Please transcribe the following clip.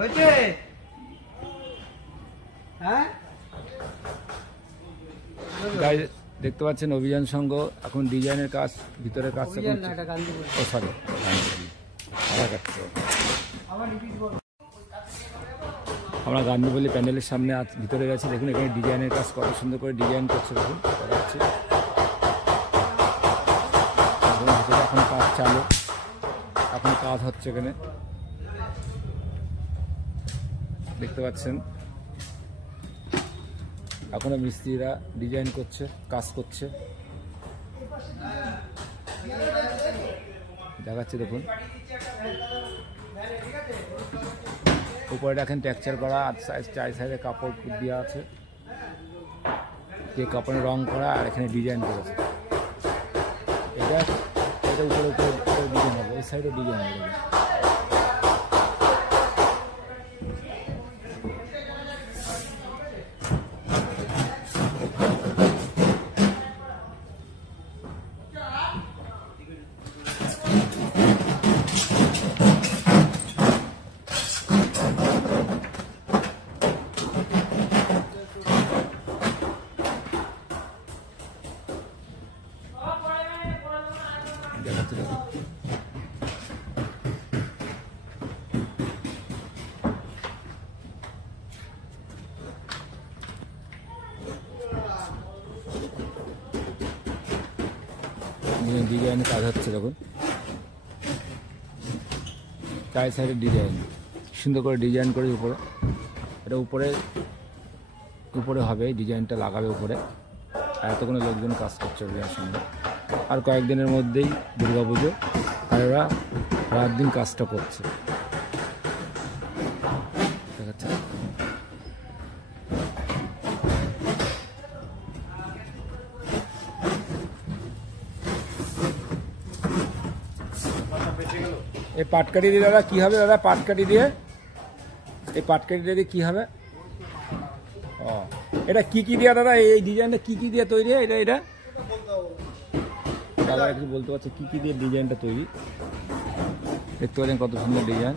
হয়েছে হ্যাঁ গাইস দেখতে পাচ্ছেন অভিযান সংঘ এখন ডিজাইনের কাজ ভিতরের কাজ অভিযান না এটা গান্ধী ও সরি আমরা গান্ধীপল্লী প্যান্ডেলের সামনে ভিতরে গেছি। দেখুন এখানে ডিজাইনের কাজ কত সুন্দর করে ডিজাইন করছে। দেখুন করা হচ্ছে এখন কাজ চালু, এখন কাজ হচ্ছে এখানে দেখতে পাচ্ছেন। এখনো মিস্ত্রিরা ডিজাইন করছে, কাজ করছে, দেখাচ্ছে দেখুন। উপরে দেখেন টেক্সচার করা আর চারি সাইডে কাপড় দেওয়া আছে, যে কাপড়ে রং করা আর এখানে ডিজাইন করেছে। এটা উপরে উপরে ডিজাইন হবে, এই সাইডে ডিজাইন হবে। ডিজাইনের কাজ হচ্ছে দেখুন, চারি সাইডের ডিজাইন সুন্দর করে ডিজাইন করে উপরে, এটা উপরে হবে, ডিজাইনটা লাগাবে উপরে। আর এতক্ষণ লোকজন কাজ করছে বিয়ের সঙ্গে। আর কয়েকদিনের মধ্যেই দুর্গাপুজো, আর ওরা রাত দিন কাজটা করছে দেখাচ্ছে। এই পাটকাঠি দিয়ে দাদা কি হবে? দাদা পাটকাঠি দিয়ে, এই পাটকাঠি দিয়ে কি হবে? ও এটা কি দিয়ে দাদা? এই ডিজাইনটা কি দিয়ে তৈরি? এটা দাদা একটু বলতে পারছে কি দিয়ে ডিজাইনটা তৈরি? দেখতে পাচ্ছেন কত সুন্দর ডিজাইন।